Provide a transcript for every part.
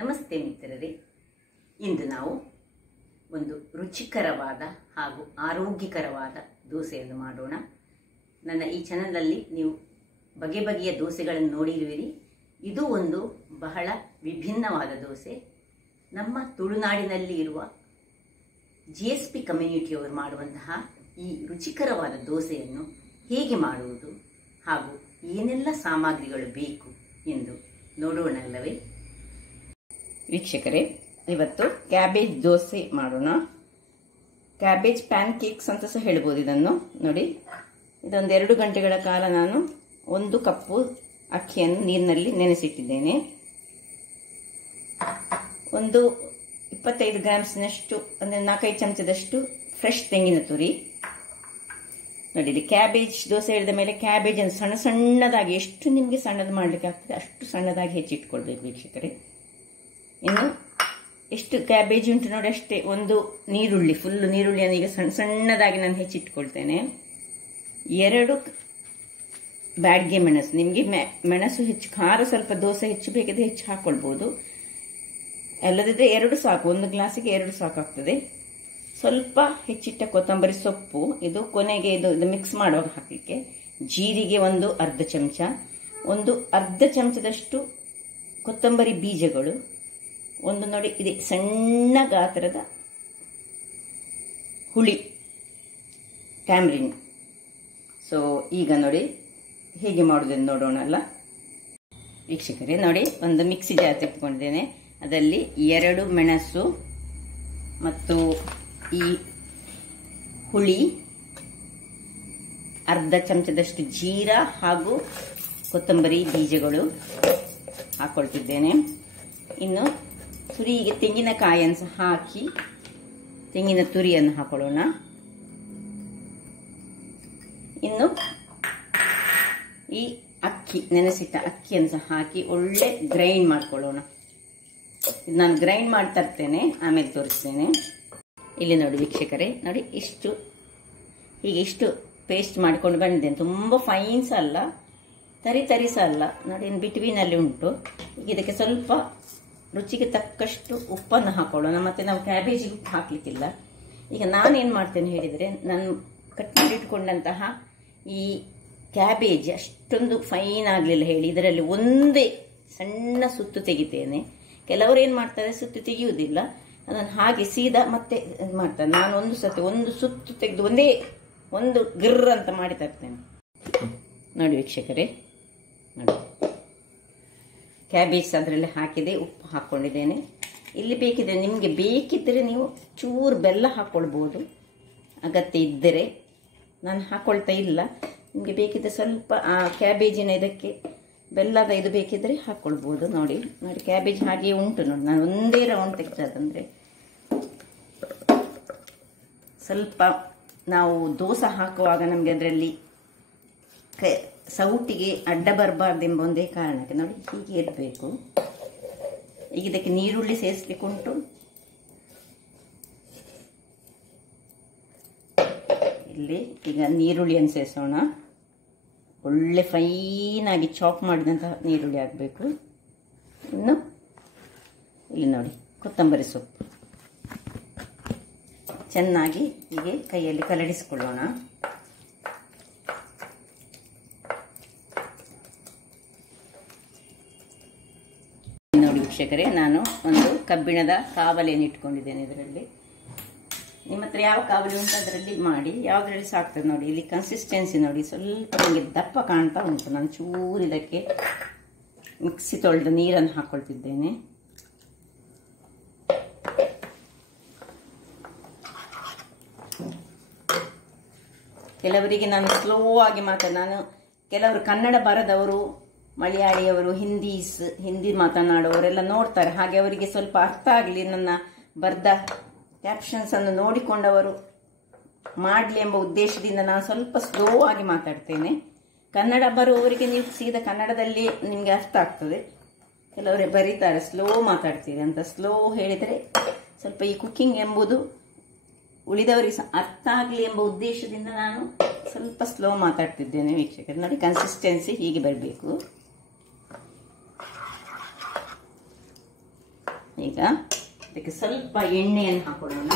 ನಮಸ್ತೆ ಮಿತ್ರರೇ, ಇಂದು ನಾವು ಒಂದು ರುಚಿಕರವಾದ ಹಾಗೂ ಆರೋಗ್ಯಕರವಾದ ದೋಸೆಯನ್ನು ಮಾಡೋಣ. ನನ್ನ ಈ ಚಾನಲಲ್ಲಿ ನೀವು ಬಗೆ ಬಗೆಯ ದೋಸೆಗಳನ್ನು ನೋಡಿರುವಿರಿ. ಇದು ಒಂದು ಬಹಳ ವಿಭಿನ್ನವಾದ ದೋಸೆ. ನಮ್ಮ ತುಳುನಾಡಿನಲ್ಲಿ ಇರುವ GSP ಕಮ್ಯುನಿಟಿಯವರು ಮಾಡುವಂತಹ ಈ ರುಚಿಕರವಾದ ದೋಸೆಯನ್ನು ಹೇಗೆ ಮಾಡುವುದು ಹಾಗೂ ಏನೆಲ್ಲ ಸಾಮಗ್ರಿಗಳು ಬೇಕು ಎಂದು ನೋಡೋಣಲ್ಲವೇ? ವೀಕ್ಷಕರೇ, ಇವತ್ತು ಕ್ಯಾಬೇಜ್ ದೋಸೆ ಮಾಡೋಣ. ಕ್ಯಾಬೇಜ್ ಪ್ಯಾನ್ ಕೇಕ್ಸ್ ಅಂತ ಸಹ ಹೇಳ್ಬೋದು ಇದನ್ನು. ನೋಡಿ, ಇದೊಂದು 2 ಗಂಟೆಗಳ ಕಾಲ ನಾನು 1 ಕಪ್ಪು ಅಕ್ಕಿಯನ್ನು ನೀರಿನಲ್ಲಿ ನೆನೆಸಿಟ್ಟಿದ್ದೇನೆ. ಒಂದು 25 ಗ್ರಾಮ್ಸ್ನಷ್ಟು ಅಂದರೆ 4-5 ಚಮಚದಷ್ಟು ಫ್ರೆಶ್ ತೆಂಗಿನ ತುರಿ. ನೋಡಿ, ಇದು ಕ್ಯಾಬೇಜ್ ದೋಸೆ ಹೇಳಿದ ಮೇಲೆ ಕ್ಯಾಬೇಜ್ ಅನ್ನು ಸಣ್ಣ ಸಣ್ಣದಾಗಿ, ಎಷ್ಟು ನಿಮಗೆ ಸಣ್ಣದು ಮಾಡಲಿಕ್ಕೆ ಆಗ್ತದೆ ಅಷ್ಟು ಸಣ್ಣದಾಗಿ ಹೆಚ್ಚಿಟ್ಕೊಳ್ಬೇಕು ವೀಕ್ಷಕರೇ. ಇನ್ನು ಎಷ್ಟು ಕ್ಯಾಬೇಜ್ ಉಂಟು ನೋಡಿ ಅಷ್ಟೇ. ಒಂದು ನೀರುಳ್ಳಿ, ಫುಲ್ ನೀರುಳ್ಳಿಯನ್ನು ಈಗ ಸಣ್ಣ ಸಣ್ಣದಾಗಿ ನಾನು ಹೆಚ್ಚಿಟ್ಕೊಳ್ತೇನೆ. 2 ಬ್ಯಾಡ್ಗೆ ಮೆಣಸು. ನಿಮಗೆ ಮೆಣಸು ಹೆಚ್ಚು, ಖಾರ ಸ್ವಲ್ಪ ದೋಸೆ ಹೆಚ್ಚು ಬೇಕಿದ್ರೆ ಹೆಚ್ಚು ಹಾಕೊಳ್ಬೋದು, ಅಲ್ಲದಿದ್ರೆ 2 ಸಾಕು. 1 ಗ್ಲಾಸಿಗೆ 2 ಸಾಕಾಗ್ತದೆ. ಸ್ವಲ್ಪ ಹೆಚ್ಚಿಟ್ಟ ಕೊತ್ತಂಬರಿ ಸೊಪ್ಪು, ಇದು ಕೊನೆಗೆ ಇದು ಮಿಕ್ಸ್ ಮಾಡುವಾಗ ಹಾಕಲಿಕ್ಕೆ. ಜೀರಿಗೆ ಒಂದು ಅರ್ಧ ಚಮಚ, ಒಂದು ಅರ್ಧ ಚಮಚದಷ್ಟು ಕೊತ್ತಂಬರಿ ಬೀಜಗಳು, ಒಂದು ನೋಡಿ ಇದೆ ಸಣ್ಣ ಗಾತ್ರದ ಹುಳಿ ಟ್ಯಾಮ್ರಿನ್. ಸೊ ಈಗ ನೋಡಿ ಹೇಗೆ ಮಾಡುವುದನ್ನು ನೋಡೋಣ ಅಲ್ಲ ವೀಕ್ಷಕರೇ. ನೋಡಿ, ಒಂದು ಮಿಕ್ಸಿ ಜಾರ್ ತೆಗೆದುಕೊಂಡಿದ್ದೇನೆ. ಅದರಲ್ಲಿ 2 ಮೆಣಸು ಮತ್ತು ಈ ಹುಳಿ, ಅರ್ಧ ಚಮಚದಷ್ಟು ಜೀರಾ ಹಾಗೂ ಕೊತ್ತಂಬರಿ ಬೀಜಗಳು ಹಾಕೊಳ್ತಿದ್ದೇನೆ. ಇನ್ನು ತುರಿಗೆ ತೆಂಗಿನಕಾಯಿಯನ್ನು ಸಹ ಹಾಕಿ ತೆಂಗಿನ ತುರಿಯನ್ನು ಹಾಕೊಳ್ಳೋಣ. ಇನ್ನು ಈ ಅಕ್ಕಿ, ನೆನೆಸಿಟ್ಟ ಅಕ್ಕಿಯನ್ನು ಸಹ ಹಾಕಿ ಒಳ್ಳೆ ಗ್ರೈಂಡ್ ಮಾಡ್ಕೊಳ್ಳೋಣ. ನಾನು ಗ್ರೈಂಡ್ ಮಾಡಿ ತರ್ತೇನೆ, ಆಮೇಲೆ ತೋರಿಸ್ತೇನೆ. ಇಲ್ಲಿ ನೋಡಿ ವೀಕ್ಷಕರೇ, ನೋಡಿ ಹೀಗೆ ಇಷ್ಟು ಪೇಸ್ಟ್ ಮಾಡಿಕೊಂಡು ಬಂದಿದ್ದೇನೆ. ತುಂಬ ಫೈನ್ ಸಹ ಅಲ್ಲ, ತರಿ ಸಹ ಅಲ್ಲ. ನೋಡಿ, ಇನ್ನು ಬಿಟ್ವೀನಲ್ಲಿ ಉಂಟು. ಈಗ ಇದಕ್ಕೆ ಸ್ವಲ್ಪ ರುಚಿಗೆ ತಕ್ಕಷ್ಟು ಉಪ್ಪನ್ನು ಹಾಕೊಳ್ಳೋಣ. ಮತ್ತೆ ನಾವು ಕ್ಯಾಬೇಜಿಗೆ ಉಪ್ಪು ಹಾಕ್ಲಿಕ್ಕಿಲ್ಲ. ಈಗ ನಾನೇನು ಮಾಡ್ತೇನೆ ಹೇಳಿದರೆ, ನಾನು ಕಟ್ ಮಾಡಿಟ್ಕೊಂಡಂತಹ ಈ ಕ್ಯಾಬೇಜ್ ಅಷ್ಟೊಂದು ಫೈನ್ ಆಗಲಿಲ್ಲ ಹೇಳಿ ಇದರಲ್ಲಿ ಒಂದೇ ಸಣ್ಣ ಸುತ್ತು ತೆಗಿತೇನೆ. ಕೆಲವರು ಏನು ಮಾಡ್ತಾರೆ, ಸುತ್ತು ತೆಗೆಯುವುದಿಲ್ಲ, ಅದನ್ನು ಹಾಗೆ ಸೀದಾ ಮತ್ತೆ ಮಾಡ್ತಾರೆ. ನಾನು ಒಂದು ಸುತ್ತು ತೆಗೆದು ಒಂದು ಗಿರ್ರ ಅಂತ ಮಾಡಿ ತರ್ತೇನೆ. ನೋಡಿ ವೀಕ್ಷಕರೇ, ನೋಡಿ ಕ್ಯಾಬೇಜ್ ಅದರಲ್ಲಿ ಹಾಕಿದೆ, ಉಪ್ಪು ಹಾಕ್ಕೊಂಡಿದ್ದೇನೆ. ಇಲ್ಲಿ ಬೇಕಿದ್ರೆ, ನಿಮಗೆ ಬೇಕಿದ್ದರೆ ನೀವು ಚೂರು ಬೆಲ್ಲ ಹಾಕ್ಕೊಳ್ಬೋದು ಅಗತ್ಯ ಇದ್ದರೆ. ನಾನು ಹಾಕ್ಕೊಳ್ತಾ ಇಲ್ಲ. ನಿಮಗೆ ಬೇಕಿದ್ರೆ ಸ್ವಲ್ಪ ಆ ಕ್ಯಾಬೇಜಿನ ಇದಕ್ಕೆ ಬೆಲ್ಲದ ಇದು ಬೇಕಿದ್ರೆ ಹಾಕ್ಕೊಳ್ಬೋದು. ನೋಡಿ ಕ್ಯಾಬೇಜ್ ಹಾಗೆ ಉಂಟು. ನೋಡಿ, ನಾನು ಒಂದೇ ರೌಂಡ್ ತೆಗೆದದಂದ್ರೆ ಸ್ವಲ್ಪ ನಾವು ದೋಸೆ ಹಾಕುವಾಗ ನಮಗೆ ಅದರಲ್ಲಿ ಸೌಟಿಗೆ ಅಡ್ಡ ಬರಬಾರ್ದೆಂಬ ಒಂದೇ ಕಾರಣಕ್ಕೆ ನೋಡಿ ಹೀಗೆ ಇರಬೇಕು. ಈಗ ಇದಕ್ಕೆ ನೀರುಳ್ಳಿ ಸೇರಿಸ್ಲಿಕ್ಕೆ ಉಂಟು. ಇಲ್ಲಿ ಈಗ ನೀರುಳ್ಳಿಯನ್ನು ಸೇರಿಸೋಣ. ಒಳ್ಳೆ ಫೈನಾಗಿ ಚಾಪ್ ಮಾಡಿದಂತಹ ನೀರುಳ್ಳಿ ಆಗಬೇಕು. ಇನ್ನು ಇಲ್ಲಿ ನೋಡಿ ಕೊತ್ತಂಬರಿ ಸೊಪ್ಪು ಚೆನ್ನಾಗಿ ಹೀಗೆ ಕೈಯಲ್ಲಿ ಕಲಡಿಸಿಕೊಳ್ಳೋಣ. ನೋಡಿ ವೀಕ್ಷಕರೇ, ನಾನು ಒಂದು ಕಬ್ಬಿಣದ ಕಾವಲಿಯನ್ನು ಇಟ್ಕೊಂಡಿದ್ದೇನೆ. ಇದರಲ್ಲಿ ನಿಮ್ಮ ಹತ್ರ ಯಾವ ಕಾವಲಿ ಉಂಟು ಅದರಲ್ಲಿ ಮಾಡಿ, ಯಾವುದರಲ್ಲಿ ಸಾಕ್ತದೆ. ನೋಡಿ, ಇಲ್ಲಿ ಕನ್ಸಿಸ್ಟೆನ್ಸಿ ನೋಡಿ, ಸ್ವಲ್ಪ ನಿಮಗೆ ದಪ್ಪ ಕಾಣ್ತಾ ಉಂಟು. ನಾನು ಚೂರು ಇದಕ್ಕೆ ಮಿಕ್ಸಿ ತೊಳೆದ ನೀರನ್ನು ಹಾಕೊಳ್ತಿದ್ದೇನೆ. ಕೆಲವರಿಗೆ ನಾನು ಸ್ಲೋ ಆಗಿ ನಾನು ಕೆಲವರು ಕನ್ನಡ ಬರದವರು, ಮಲಯಾಳಿಯವರು, ಹಿಂದಿ ಮಾತನಾಡುವವರೆಲ್ಲ ನೋಡ್ತಾರೆ. ಹಾಗೆ ಅವರಿಗೆ ಸ್ವಲ್ಪ ಅರ್ಥ ಆಗಲಿ, ನನ್ನ ಬರೆದ ಕ್ಯಾಪ್ಷನ್ಸ್ ಅನ್ನು ನೋಡಿಕೊಂಡವರು ಮಾಡಲಿ ಎಂಬ ಉದ್ದೇಶದಿಂದ ನಾನು ಸ್ವಲ್ಪ ಸ್ಲೋ ಆಗಿ ಮಾತಾಡ್ತೇನೆ. ಕನ್ನಡ ಬರುವವರಿಗೆ ನೀವು ಸೀದಾ ಕನ್ನಡದಲ್ಲಿ ನಿಮಗೆ ಅರ್ಥ ಆಗ್ತದೆ. ಕೆಲವರೇ ಬರೀತಾರೆ ಸ್ಲೋ ಮಾತಾಡ್ತೀರಿ ಅಂತ. ಸ್ಲೋ ಹೇಳಿದರೆ ಸ್ವಲ್ಪ ಈ ಕುಕ್ಕಿಂಗ್ ಎಂಬುದು ಉಳಿದವರಿಗೆ ಅರ್ಥ ಆಗಲಿ ಎಂಬ ಉದ್ದೇಶದಿಂದ ನಾನು ಸ್ವಲ್ಪ ಸ್ಲೋ ಮಾತಾಡ್ತಿದ್ದೇನೆ ವೀಕ್ಷಕರು. ನೋಡಿ, ಕನ್ಸಿಸ್ಟೆನ್ಸಿ ಹೀಗೆ ಬರಬೇಕು. ಈಗ ಇದಕ್ಕೆ ಸ್ವಲ್ಪ ಎಣ್ಣೆಯನ್ನು ಹಾಕೊಳ್ಳೋಣ.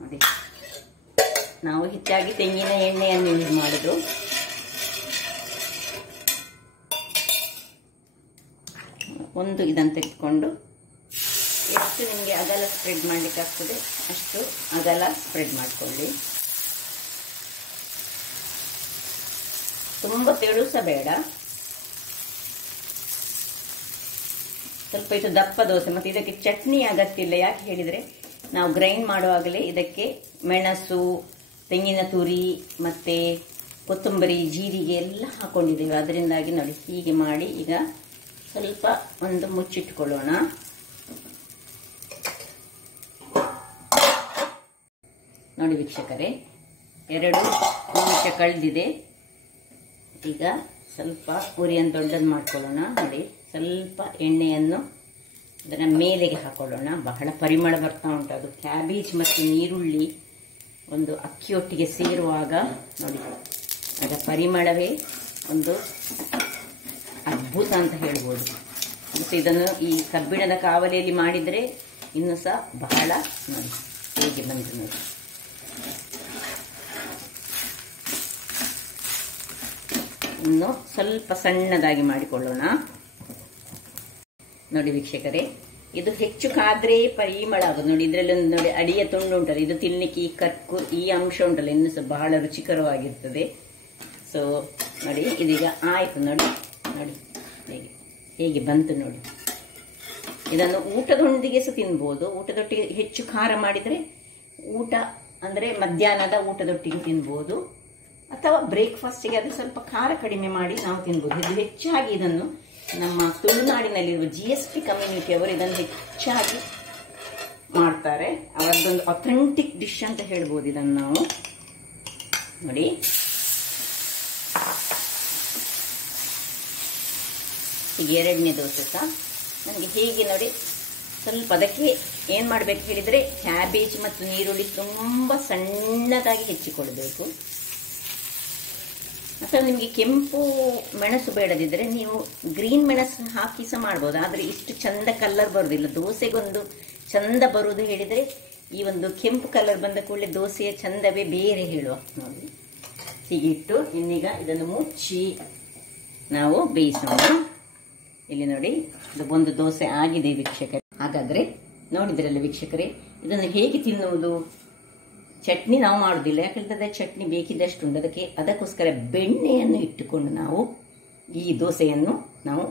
ನೋಡಿ, ನಾವು ಹೆಚ್ಚಾಗಿ ತೆಂಗಿನ ಎಣ್ಣೆಯನ್ನು ಯೂಸ್ ಮಾಡೋದು. ಒಂದು ಇದನ್ನು ತೆಗೆದುಕೊಂಡು ಎಷ್ಟು ನಿಮಗೆ ಅಗಲ ಸ್ಪ್ರೆಡ್ ಮಾಡಲಿಕ್ಕೆ ಆಗ್ತದೆ ಅಷ್ಟು ಅಗಲ ಸ್ಪ್ರೆಡ್ ಮಾಡಿಕೊಳ್ಳಿ. ತುಂಬ ತೆಳು ಸಹ ಬೇಡ. ಸ್ವಲ್ಪ ಇದು ದಪ್ಪ ದೋಸೆ. ಮತ್ತು ಇದಕ್ಕೆ ಚಟ್ನಿ ಅಗತ್ಯ ಇಲ್ಲ. ಯಾಕೆ ಹೇಳಿದರೆ ನಾವು ಗ್ರೈಂಡ್ ಮಾಡುವಾಗಲೇ ಇದಕ್ಕೆ ಮೆಣಸು, ತೆಂಗಿನ ತುರಿ ಮತ್ತು ಕೊತ್ತಂಬರಿ, ಜೀರಿಗೆ ಎಲ್ಲ ಹಾಕೊಂಡಿದ್ದೇವೆ. ಅದರಿಂದಾಗಿ ನೋಡಿ ಹೀಗೆ ಮಾಡಿ ಈಗ ಸ್ವಲ್ಪ ಒಂದು ಮುಚ್ಚಿಟ್ಕೊಳ್ಳೋಣ. ನೋಡಿ ವೀಕ್ಷಕರೇ, 2 ನಿಮಿಷ ಕಳೆದಿದೆ. ಈಗ ಸ್ವಲ್ಪ ಉರಿಯನ್ನು ದೊಡ್ಡದು ಮಾಡ್ಕೊಳ್ಳೋಣ. ನೋಡಿ, ಸ್ವಲ್ಪ ಎಣ್ಣೆಯನ್ನು ಅದರ ಮೇಲೆಗೆ ಹಾಕೊಳ್ಳೋಣ. ಬಹಳ ಪರಿಮಳ ಬರ್ತಾ ಉಂಟು. ಅದು ಕ್ಯಾಬೇಜ್ ಮತ್ತು ನೀರುಳ್ಳಿ ಒಂದು ಅಕ್ಕಿಯೊಟ್ಟಿಗೆ ಸೇರುವಾಗ ನೋಡಿ ಅದರ ಪರಿಮಳವೇ ಒಂದು ಅದ್ಭುತ ಅಂತ ಹೇಳ್ಬೋದು. ಮತ್ತು ಇದನ್ನು ಈ ಕಬ್ಬಿಣದ ಕಾವಲಿಯಲ್ಲಿ ಮಾಡಿದರೆ ಇನ್ನೂ ಸಹ ಬಹಳ ನೋಡಿ ಹೇಗೆ ಬಂತು ನೋಡಿ. ಇನ್ನು ಸ್ವಲ್ಪ ಸಣ್ಣದಾಗಿ ಮಾಡಿಕೊಳ್ಳೋಣ. ನೋಡಿ ವೀಕ್ಷಕರೇ, ಇದು ಹೆಚ್ಚು ಕಾದ್ರೆ ಪರಿಮಳ ಆಗೋದು. ನೋಡಿ ಇದರಲ್ಲಿ ಒಂದು ನೋಡಿ ಅಡಿಯ ತುಂಡು ಉಂಟಲ್ಲ, ಇದು ತಿನ್ಲಿಕ್ಕೆ ಈ ಕಕ್ಕು ಈ ಅಂಶ ಉಂಟಲ್ಲ ಇನ್ನು ಸಹ ಬಹಳ ರುಚಿಕರವಾಗಿರ್ತದೆ. ಸೊ ನೋಡಿ ಇದೀಗ ಆಯ್ತು. ನೋಡಿ ನೋಡಿ ಹೇಗೆ ಹೇಗೆ ಬಂತು ನೋಡಿ. ಇದನ್ನು ಊಟದೊಂದಿಗೆ ಸಹ ತಿನ್ಬೋದು. ಊಟದೊಟ್ಟಿಗೆ ಹೆಚ್ಚು ಖಾರ ಮಾಡಿದರೆ ಊಟ ಅಂದರೆ ಮಧ್ಯಾಹ್ನದ ಊಟದೊಟ್ಟಿಗೆ ತಿನ್ಬೋದು, ಅಥವಾ ಬ್ರೇಕ್ಫಾಸ್ಟಿಗೆ ಅದು ಸ್ವಲ್ಪ ಖಾರ ಕಡಿಮೆ ಮಾಡಿ ನಾವು ತಿನ್ಬೋದು. ಇದು ಹೆಚ್ಚಾಗಿ ಇದನ್ನು ನಮ್ಮ ತುಳುನಾಡಿನಲ್ಲಿರುವ GSP ಕಮ್ಯುನಿಟಿ ಅವರು ಇದನ್ನು ಹೆಚ್ಚಾಗಿ ಮಾಡ್ತಾರೆ. ಅವರದೊಂದು ಅಥೆಂಟಿಕ್ ಡಿಶ್ ಅಂತ ಹೇಳ್ಬೋದು ಇದನ್ನು ನಾವು. ನೋಡಿ ಈಗ 2ನೇ ದೋಸೆ ಸಹ ನನಗೆ ಹೇಗೆ ನೋಡಿ ಸ್ವಲ್ಪ ಅದಕ್ಕೆ ಏನು ಮಾಡಬೇಕು ಹೇಳಿದರೆ ಕ್ಯಾಬೇಜ್ ಮತ್ತು ನೀರುಳ್ಳಿ ತುಂಬ ಸಣ್ಣದಾಗಿ ಹೆಚ್ಚಿಕೊಳ್ಬೇಕು. ಅಥವಾ ನಿಮಗೆ ಕೆಂಪು ಮೆಣಸು ಬೇಡದಿದ್ದರೆ ನೀವು ಗ್ರೀನ್ ಮೆಣಸು ಹಾಕಿ ಸಹ ಮಾಡ್ಬೋದು. ಆದರೆ ಇಷ್ಟು ಚಂದ ಕಲರ್ ಬರುವುದಿಲ್ಲ. ದೋಸೆಗೊಂದು ಚಂದ ಬರುವುದು ಹೇಳಿದರೆ ಈ ಒಂದು ಕೆಂಪು ಕಲರ್ ಬಂದ ಕೂಡಲೇ ದೋಸೆಯ ಚಂದವೇ ಬೇರೆ ಹೇಳುವ. ನೋಡಿ ಹೀಗಿಟ್ಟು ಇನ್ನೀಗ ಇದನ್ನು ಮುಚ್ಚಿ ನಾವು ಬೇಯಿಸೋಣ. ಇಲ್ಲಿ ನೋಡಿ ಇದು ಒಂದು ದೋಸೆ ಆಗಿದೆ ವೀಕ್ಷಕರೇ. ಹಾಗಾದರೆ ನೋಡಿದ್ರಲ್ಲ ವೀಕ್ಷಕರೇ, ಇದನ್ನು ಹೇಗೆ ತಿನ್ನುವುದು? ಚಟ್ನಿ ನಾವು ಮಾಡುವುದಿಲ್ಲ, ಯಾಕಂತಂದರೆ ಚಟ್ನಿ ಬೇಕಿದ್ದಷ್ಟು ಉಂಟು. ಅದಕ್ಕೋಸ್ಕರ ಬೆಣ್ಣೆಯನ್ನು ಇಟ್ಟುಕೊಂಡು ನಾವು ಈ ದೋಸೆಯನ್ನು ನಾವು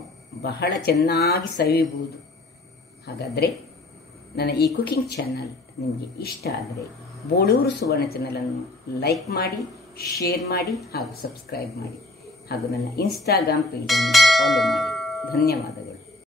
ಬಹಳ ಚೆನ್ನಾಗಿ ಸವಿಯಬಹುದು. ಹಾಗಾದರೆ ನನ್ನ ಈ ಕುಕಿಂಗ್ ಚಾನಲ್ ನಿಮಗೆ ಇಷ್ಟ ಆದರೆ ಬೋಳೂರು ಸುವರ್ಣ ಚಾನಲನ್ನು ಲೈಕ್ ಮಾಡಿ, ಶೇರ್ ಮಾಡಿ ಹಾಗೂ ಸಬ್ಸ್ಕ್ರೈಬ್ ಮಾಡಿ. ಹಾಗೂ ನನ್ನ ಇನ್ಸ್ಟಾಗ್ರಾಮ್ ಪೇಜನ್ನು ಫಾಲೋ ಮಾಡಿ. ಧನ್ಯವಾದಗಳು.